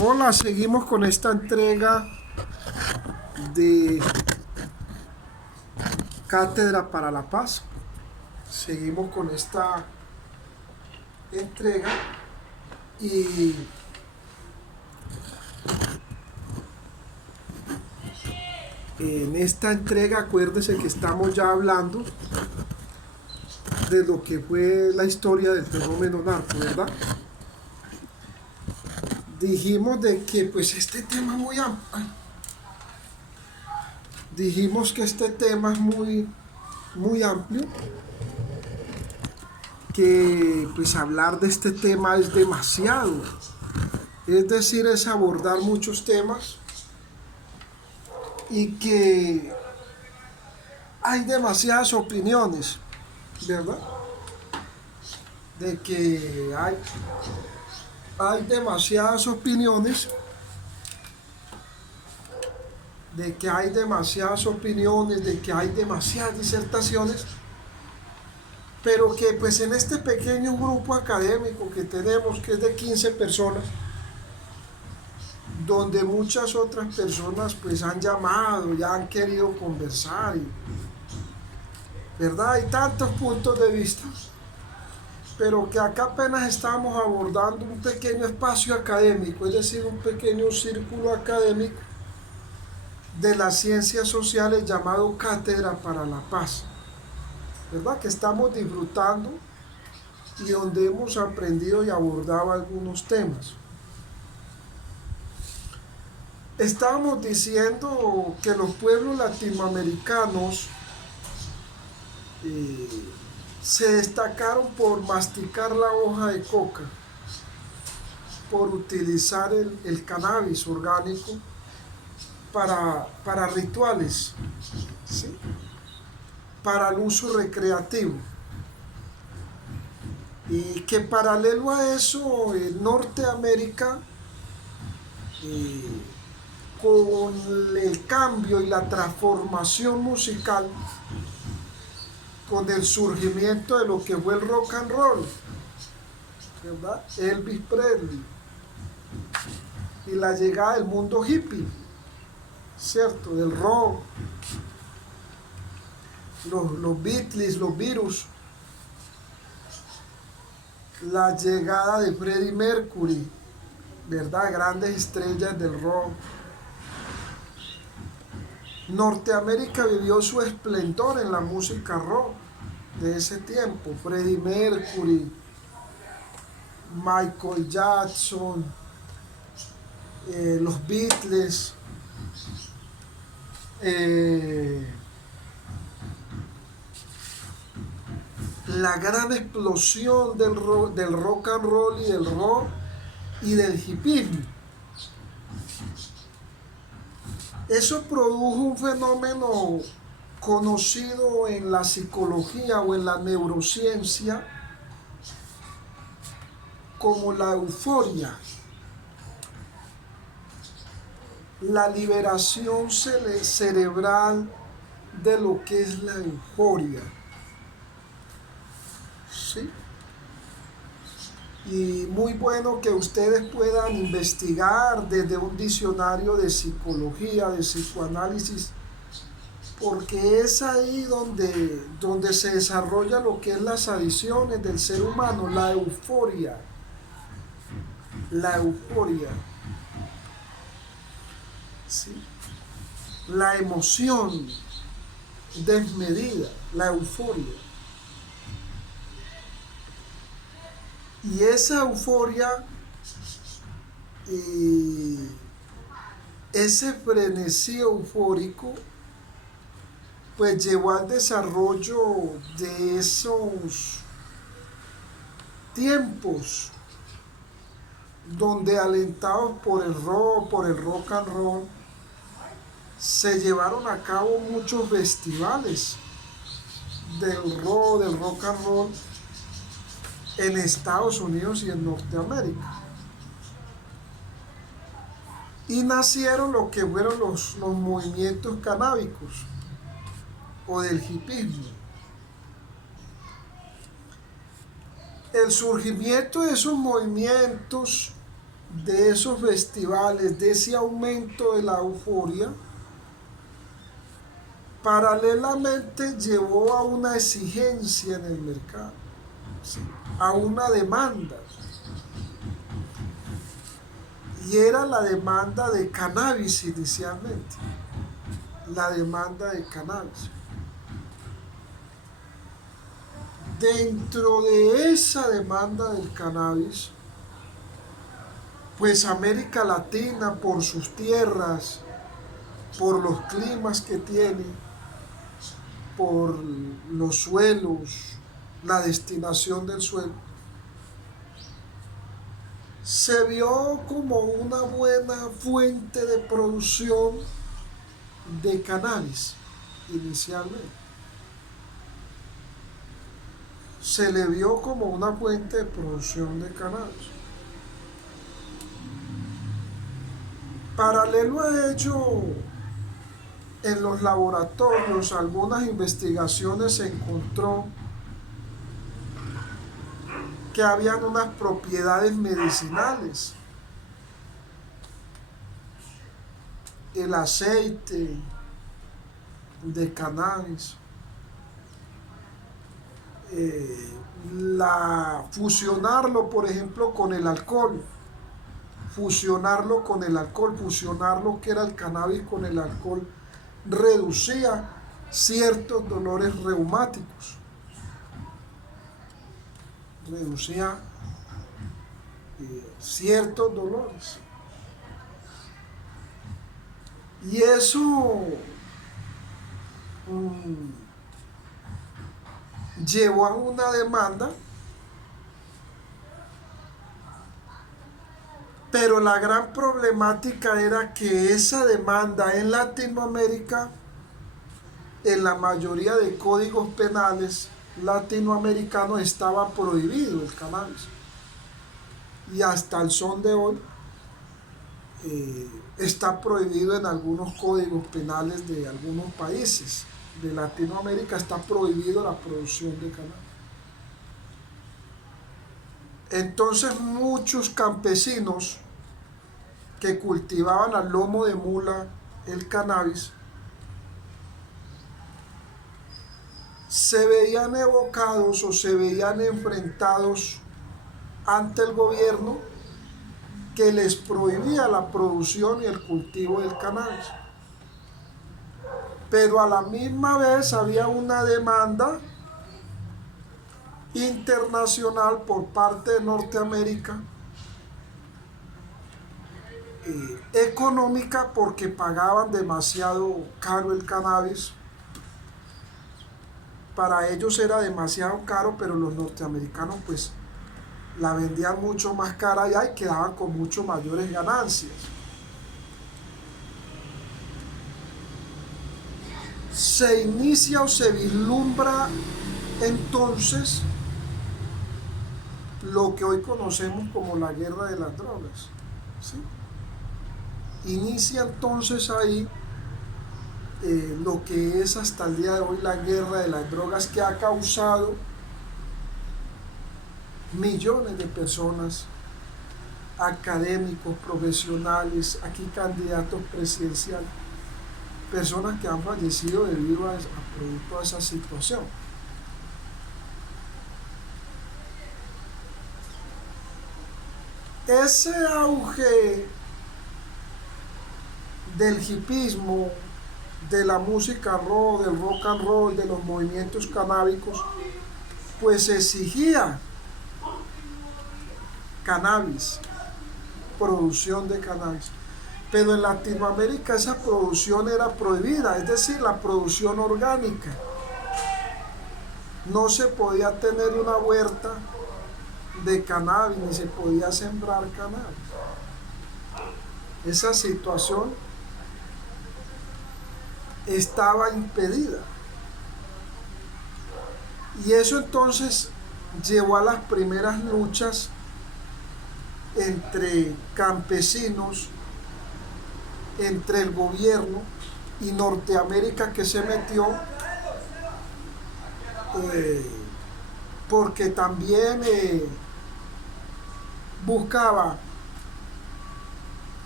Hola, seguimos con esta entrega de Cátedra para la Paz. Seguimos con esta entrega y en esta entrega acuérdese que estamos ya hablando de lo que fue la historia del fenómeno narco, ¿verdad? Dijimos de que pues este tema es muy amplio. Dijimos que este tema es muy amplio, que pues hablar de este tema es demasiado. Es decir, es abordar muchos temas y que hay demasiadas opiniones, ¿verdad? De que hay demasiadas opiniones, de que hay demasiadas opiniones, de que hay demasiadas disertaciones, pero que pues en este pequeño grupo académico que tenemos, que es de 15 personas, donde muchas otras personas pues han llamado, ya han querido conversar, ¿verdad? Hay tantos puntos de vista, pero que acá apenas estamos abordando un pequeño espacio académico, es decir, un pequeño círculo académico de las ciencias sociales llamado Cátedra para la Paz, ¿verdad? Que estamos disfrutando y donde hemos aprendido y abordado algunos temas. Estábamos diciendo que los pueblos latinoamericanos eh, se destacaron por masticar la hoja de coca, por utilizar el cannabis orgánico para rituales, ¿sí? Para el uso recreativo. Y que paralelo a eso, en Norteamérica, eh, con el cambio y la transformación musical, con el surgimiento de lo que fue el rock and roll, ¿verdad? Elvis Presley y la llegada del mundo hippie, ¿cierto? Del rock, los Beatles, los Virus, la llegada de Freddie Mercury, ¿verdad? Grandes estrellas del rock. Norteamérica vivió su esplendor en la música rock de ese tiempo. Freddie Mercury, Michael Jackson, los Beatles, eh, la gran explosión del rock and roll y del rock y del hipismo. Eso produjo un fenómeno conocido en la psicología o en la neurociencia como la euforia, la liberación cerebral de lo que es la euforia, ¿sí? Y muy bueno que ustedes puedan investigar desde un diccionario de psicología, de psicoanálisis, porque es ahí donde se desarrolla lo que es las adicciones del ser humano, la euforia, ¿sí? La emoción desmedida, la euforia. Y esa euforia y ese frenesí eufórico pues llevó al desarrollo de esos tiempos donde alentados por el rock and roll, se llevaron a cabo muchos festivales del rock and roll en Estados Unidos y en Norteamérica. Y nacieron lo que fueron los movimientos canábicos o del hipismo. El surgimiento de esos movimientos de esos festivales, de ese aumento de la euforia, paralelamente llevó a una exigencia en el mercado, ¿sí? A una demanda. Y era la demanda de cannabis inicialmente, la demanda de cannabis. Dentro de esa demanda del cannabis, pues América Latina, por sus tierras, por los climas que tiene, por los suelos, la destinación del suelo, se vio como una buena fuente de producción de cannabis inicialmente. Se le vio como una fuente de producción de cannabis. Paralelo a ello, en los laboratorios, algunas investigaciones se encontró que habían unas propiedades medicinales. El aceite de cannabis, fusionarlo, por ejemplo, con el alcohol, fusionar lo que era el cannabis con el alcohol, reducía ciertos dolores reumáticos, reducía ciertos dolores. Y eso llevó a una demanda, pero la gran problemática era que esa demanda en Latinoamérica, en la mayoría de códigos penales latinoamericanos, estaba prohibido el cannabis. Y hasta el son de hoy está prohibido en algunos códigos penales de algunos países de Latinoamérica, está prohibido la producción de cannabis. Entonces muchos campesinos que cultivaban al lomo de mula el cannabis se veían evocados o se veían enfrentados ante el gobierno, que les prohibía la producción y el cultivo del cannabis. Pero a la misma vez había una demanda internacional por parte de Norteamérica, económica, porque pagaban demasiado caro el cannabis. Para ellos era demasiado caro, pero los norteamericanos pues la vendían mucho más cara allá y quedaban con mucho mayores ganancias. Se inicia o se vislumbra entonces lo que hoy conocemos como la guerra de las drogas, ¿sí? Inicia entonces ahí lo que es hasta el día de hoy la guerra de las drogas, que ha causado millones de personas, académicos, profesionales, aquí candidatos presidenciales, personas que han fallecido debido a producto de esa situación. Ese auge del hipismo, de la música rock, del rock and roll, de los movimientos canábicos, pues exigía cannabis, producción de cannabis. Pero en Latinoamérica esa producción era prohibida, es decir, la producción orgánica. No se podía tener una huerta de cannabis, ni se podía sembrar cannabis. Esa situación estaba impedida. Y eso entonces llevó a las primeras luchas entre campesinos, entre el gobierno y Norteamérica, que se metió, porque también buscaba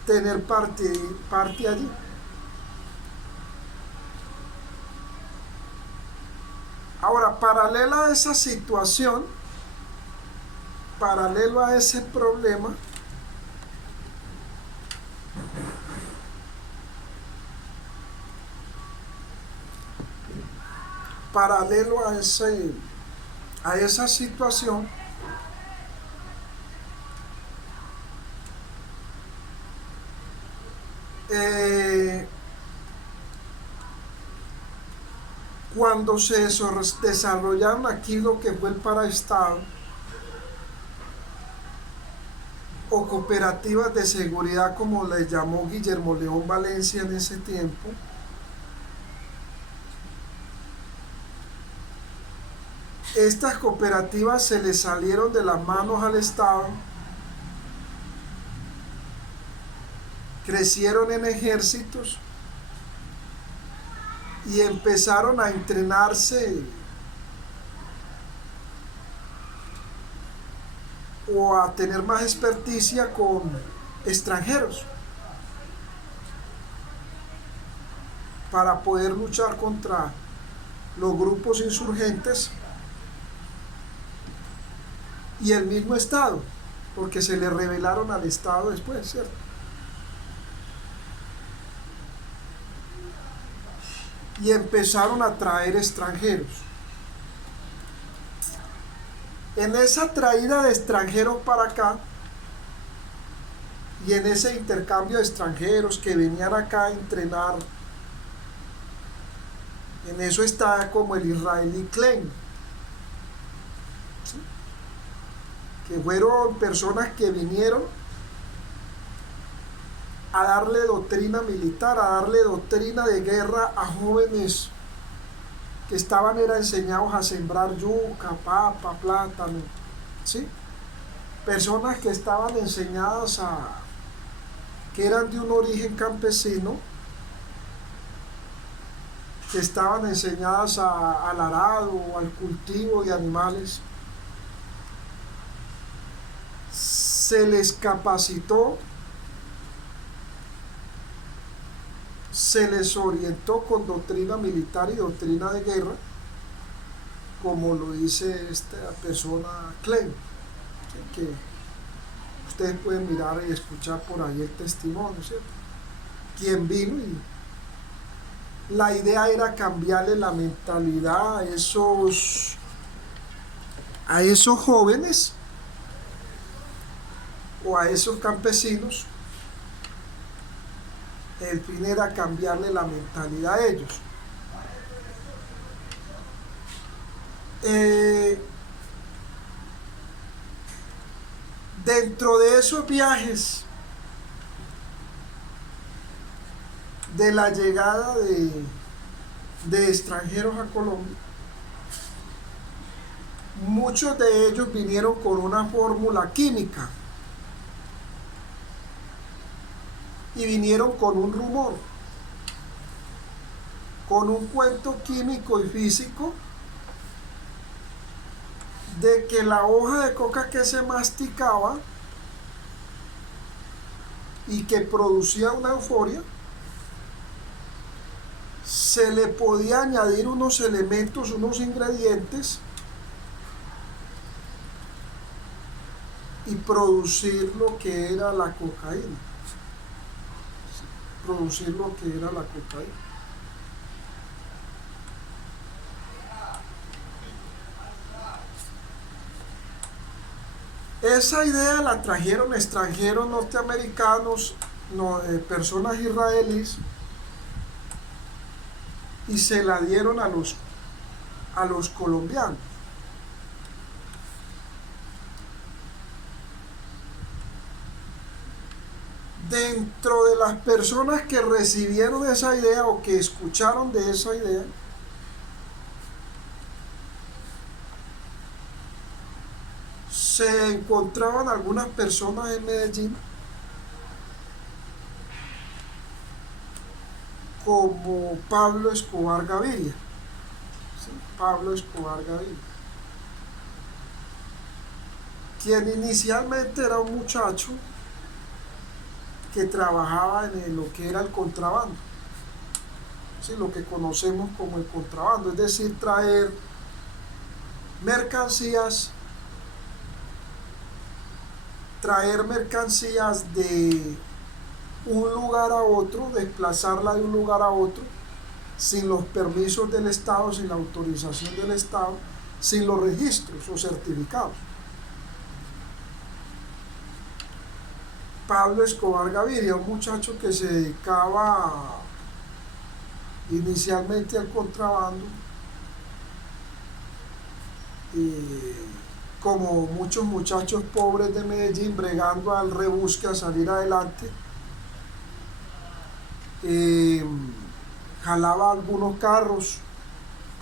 tener parte allí. Ahora, paralela a esa situación, paralelo a ese problema, paralelo a esa situación, cuando se desarrollaron aquí lo que fue el paraestado o cooperativas de seguridad, como le llamó Guillermo León Valencia en ese tiempo, estas cooperativas se le salieron de las manos al Estado, crecieron en ejércitos y empezaron a entrenarse o a tener más experticia con extranjeros para poder luchar contra los grupos insurgentes y el mismo Estado, porque se le rebelaron al Estado después, ¿cierto? Y empezaron a traer extranjeros. En esa traída de extranjeros para acá y en ese intercambio de extranjeros que venían acá a entrenar, en eso está como el israelí Klein, ¿sí? Que fueron personas que vinieron a darle doctrina militar, a darle doctrina de guerra a jóvenes que estaban enseñados a sembrar yuca, papa, plátano, ¿sí? Personas que estaban enseñadas que eran de un origen campesino, que estaban enseñadas al arado, al cultivo de animales. Se les capacitó, se les orientó con doctrina militar y doctrina de guerra, como lo dice esta persona Klein, que ustedes pueden mirar y escuchar por ahí el testimonio, ¿cierto? Quien vino y la idea era cambiarle la mentalidad a esos jóvenes o a esos campesinos. El fin era cambiarle la mentalidad a ellos. Dentro de esos viajes de la llegada de extranjeros a Colombia, muchos de ellos vinieron con una fórmula química y vinieron con un rumor, con un cuento químico y físico de que la hoja de coca que se masticaba y que producía una euforia, se le podía añadir unos elementos, unos ingredientes y producir lo que era la cocaína. Producir lo que era la cocaína. Esa idea la trajeron extranjeros norteamericanos, personas israelíes, y se la dieron a los colombianos. Dentro de las personas que recibieron esa idea o que escucharon de esa idea, se encontraban algunas personas en Medellín como Pablo Escobar Gaviria, ¿sí? Pablo Escobar Gaviria, quien inicialmente era un muchacho que trabajaba en lo que era el contrabando, ¿sí? Lo que conocemos como el contrabando, es decir, traer mercancías, de un lugar a otro, desplazarla de un lugar a otro, sin los permisos del Estado, sin la autorización del Estado, sin los registros o certificados. Pablo Escobar Gaviria, un muchacho que se dedicaba inicialmente al contrabando, y como muchos muchachos pobres de Medellín, bregando al rebusque a salir adelante, jalaba algunos carros,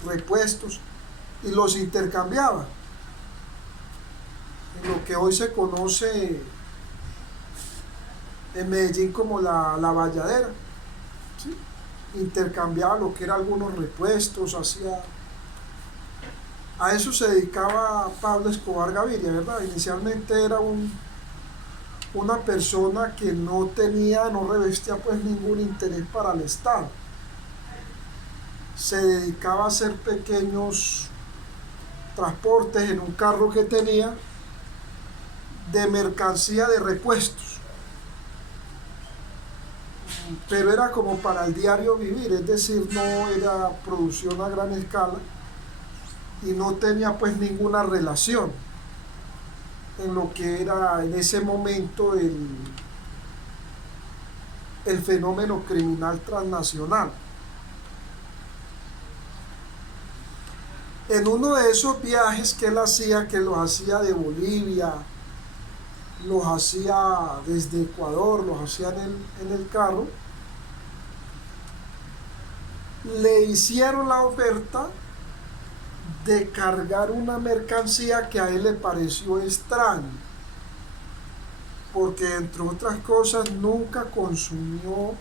repuestos, y los intercambiaba en lo que hoy se conoce en Medellín como la valladera, ¿sí? Intercambiaba lo que eran algunos repuestos, a eso se dedicaba Pablo Escobar Gaviria, ¿verdad? Inicialmente era una persona que no revestía pues ningún interés para el Estado. Se dedicaba a hacer pequeños transportes en un carro que tenía de mercancía de repuestos, pero era como para el diario vivir, es decir, no era producción a gran escala y no tenía pues ninguna relación en lo que era en ese momento el fenómeno criminal transnacional. En uno de esos viajes que él hacía, que los hacía de Bolivia, los hacía desde Ecuador, los hacía en el carro, le hicieron la oferta de cargar una mercancía que a él le pareció extraña, porque entre otras cosas nunca consumió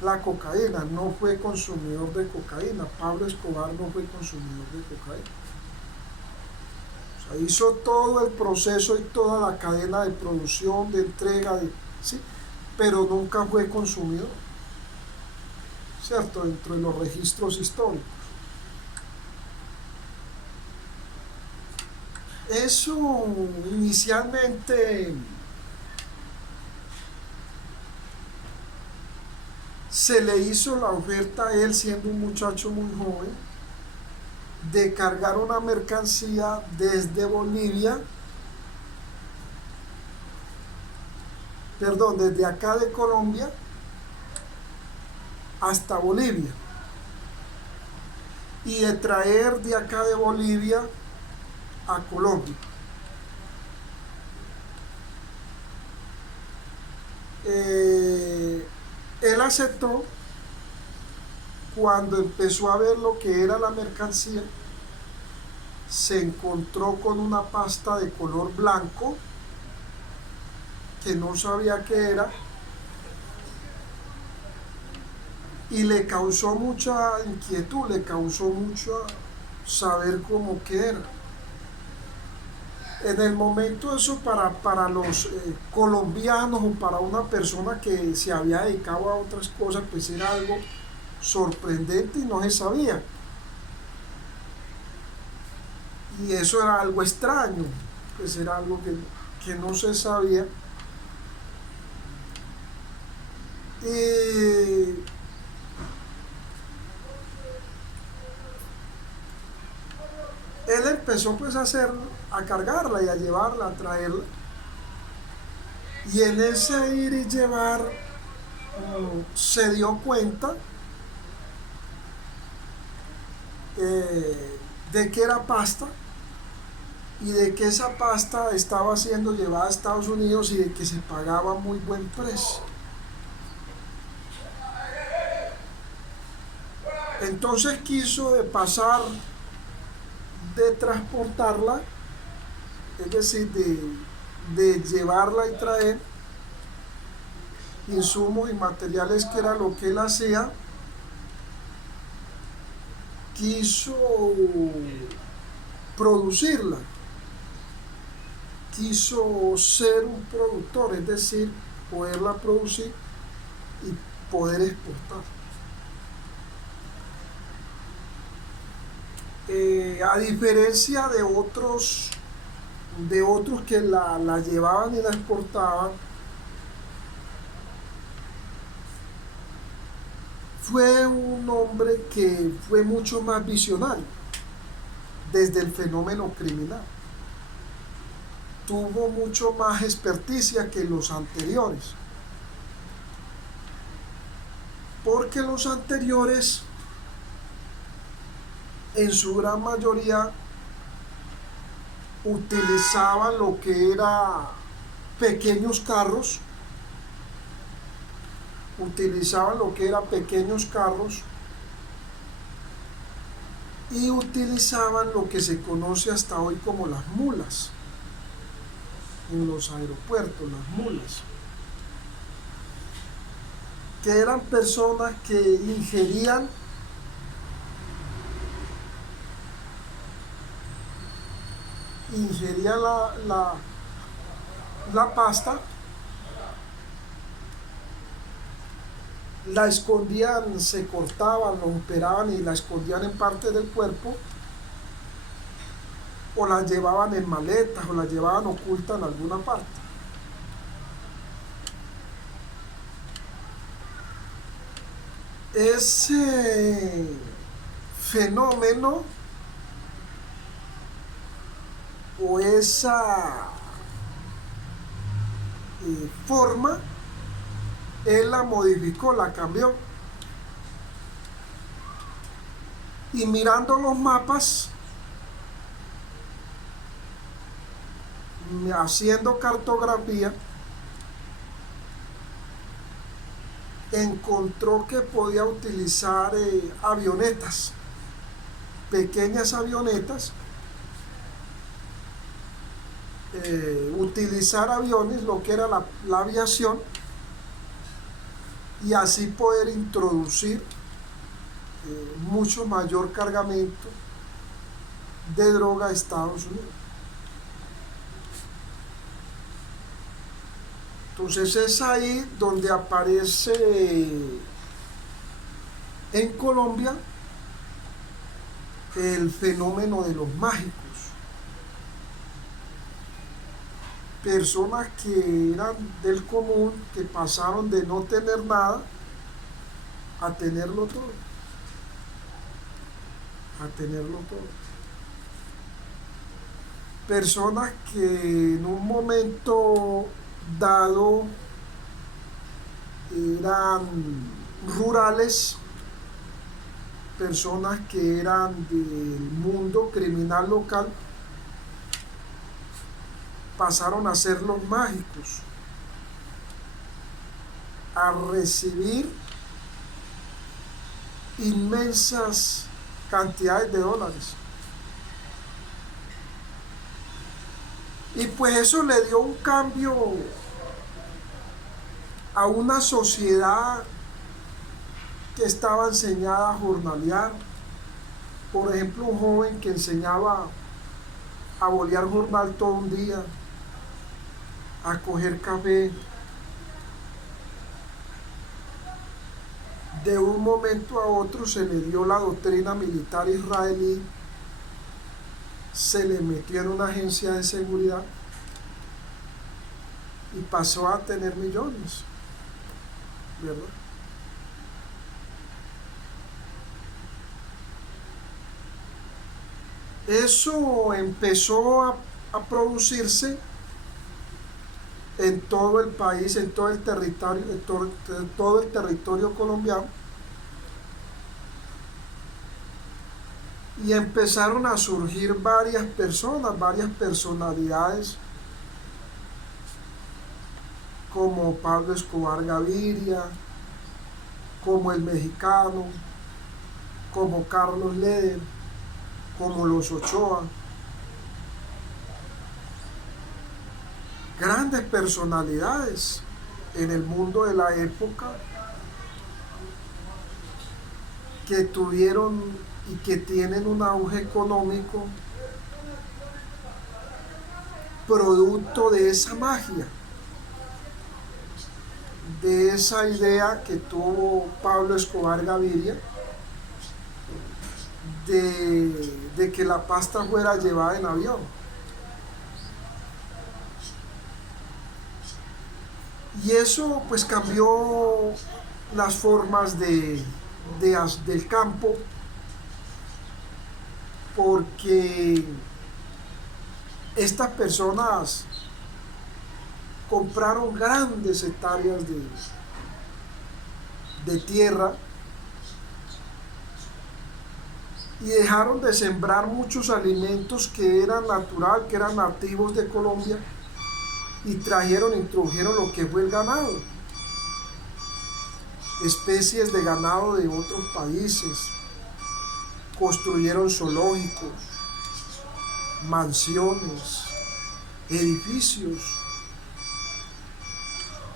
la cocaína, no fue consumidor de cocaína. Pablo Escobar no fue consumidor de cocaína. O sea, hizo todo el proceso y toda la cadena de producción, de entrega, ¿sí? Pero nunca fue consumidor, ¿cierto? Dentro de los registros históricos. Eso inicialmente se le hizo la oferta a él, siendo un muchacho muy joven, de cargar una mercancía desde desde acá de Colombia hasta Bolivia, y de traer de acá de Bolivia a Colombia. Él aceptó. Cuando empezó a ver lo que era la mercancía, se encontró con una pasta de color blanco que no sabía qué era, y le causó mucha inquietud, le causó mucho saber cómo que era. En el momento eso para los colombianos, o para una persona que se había dedicado a otras cosas, pues era algo sorprendente y no se sabía. Y eso era algo extraño, pues era algo que no se sabía. Y él empezó pues a cargarla y a llevarla, a traerla. Y en ese ir y llevar se dio cuenta de que era pasta, y de que esa pasta estaba siendo llevada a Estados Unidos y de que se pagaba muy buen precio. Entonces quiso de transportarla, es decir, de llevarla y traer insumos y materiales, que era lo que él hacía. Quiso producirla, quiso ser un productor, es decir, poderla producir y poder exportar. A diferencia de otros que la llevaban y la exportaban, fue un hombre que fue mucho más visionario desde el fenómeno criminal. Tuvo mucho más experticia que los anteriores, porque los anteriores en su gran mayoría utilizaban lo que era pequeños carros, y utilizaban lo que se conoce hasta hoy como las mulas en los aeropuertos, las mulas, que eran personas que ingerían la pasta, la escondían, se cortaban, lo operaban y la escondían en parte del cuerpo, o la llevaban en maletas, o la llevaban oculta en alguna parte. Ese fenómeno o esa forma, él la modificó, la cambió. Y mirando los mapas, haciendo cartografía, encontró que podía utilizar avionetas, pequeñas avionetas, utilizar aviones, lo que era la aviación, y así poder introducir mucho mayor cargamento de droga a Estados Unidos. Entonces es ahí donde aparece en Colombia el fenómeno de los mágicos. Personas que eran del común, que pasaron de no tener nada a tenerlo todo. Personas que en un momento dado eran rurales, personas que eran del mundo criminal local, pasaron a ser los mágicos, a recibir inmensas cantidades de dólares. Y pues eso le dio un cambio a una sociedad que estaba enseñada a jornalear. Por ejemplo, un joven que enseñaba a bolear jornal todo un día, a coger café. De un momento a otro se le dio la doctrina militar israelí, se le metió en una agencia de seguridad y pasó a tener millones, ¿verdad? Eso empezó a producirse en todo el país, en todo el territorio colombiano, y empezaron a surgir varias personas, varias personalidades, como Pablo Escobar Gaviria, como el mexicano, como Carlos Leder, como los Ochoa. Grandes personalidades en el mundo de la época que tuvieron y que tienen un auge económico producto de esa magia, de esa idea que tuvo Pablo Escobar Gaviria de que la pasta fuera llevada en avión. Y eso pues cambió las formas del campo, porque estas personas compraron grandes hectáreas de tierra y dejaron de sembrar muchos alimentos que eran natural, que eran nativos de Colombia, y introdujeron lo que fue el ganado, especies de ganado de otros países, construyeron zoológicos, mansiones, edificios,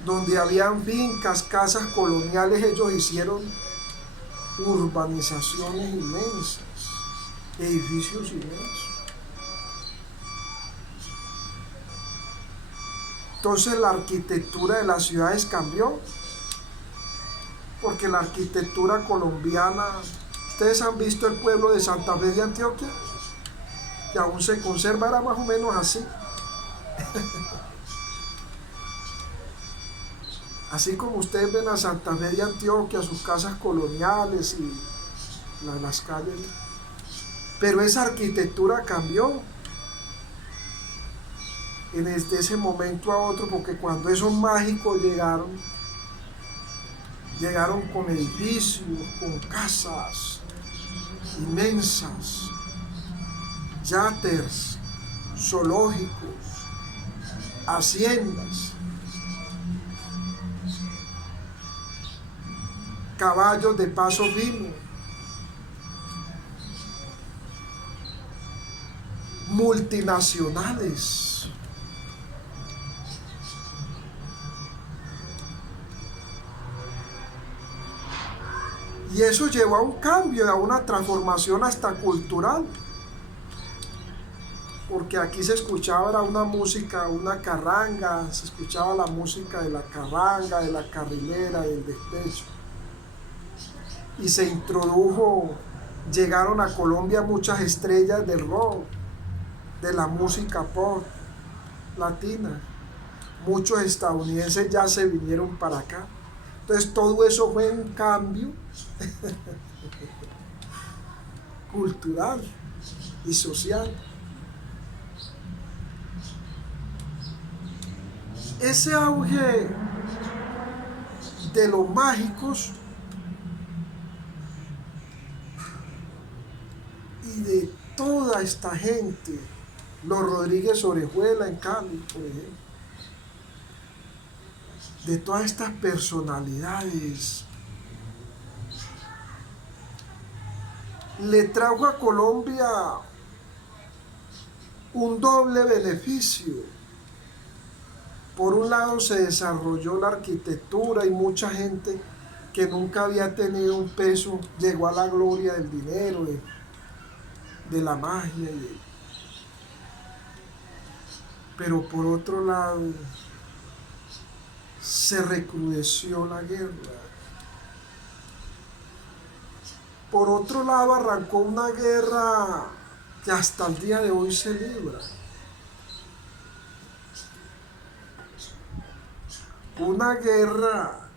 donde habían fincas, casas coloniales. Ellos hicieron urbanizaciones inmensas, edificios inmensos. Entonces la arquitectura de las ciudades cambió, porque la arquitectura colombiana, ustedes han visto el pueblo de Santa Fe de Antioquia, que aún se conserva, era más o menos así. Así como ustedes ven a Santa Fe de Antioquia, sus casas coloniales y las calles, pero esa arquitectura cambió desde ese momento a otro, porque cuando esos mágicos llegaron con edificios, con casas inmensas, yaters, zoológicos, haciendas, caballos de paso fino, multinacionales. Y eso llevó a un cambio, a una transformación hasta cultural. Porque aquí se escuchaba, era una música, una carranga, se escuchaba la música de la carranga, de la carrilera, del despecho. Y se introdujo, llegaron a Colombia muchas estrellas del rock, de la música pop latina. Muchos estadounidenses ya se vinieron para acá. Entonces todo eso fue un cambio cultural y social. Ese auge de los mágicos y de toda esta gente, los Rodríguez Orejuela en Cali, por ejemplo, de todas estas personalidades, le trajo a Colombia un doble beneficio. Por un lado se desarrolló la arquitectura y mucha gente que nunca había tenido un peso llegó a la gloria del dinero, de la magia. Pero por otro lado se recrudeció la guerra. Por otro lado arrancó una guerra que hasta el día de hoy se libra. Una guerra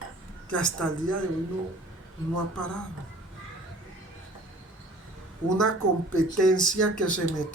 que hasta el día de hoy no ha parado. Una competencia que se metió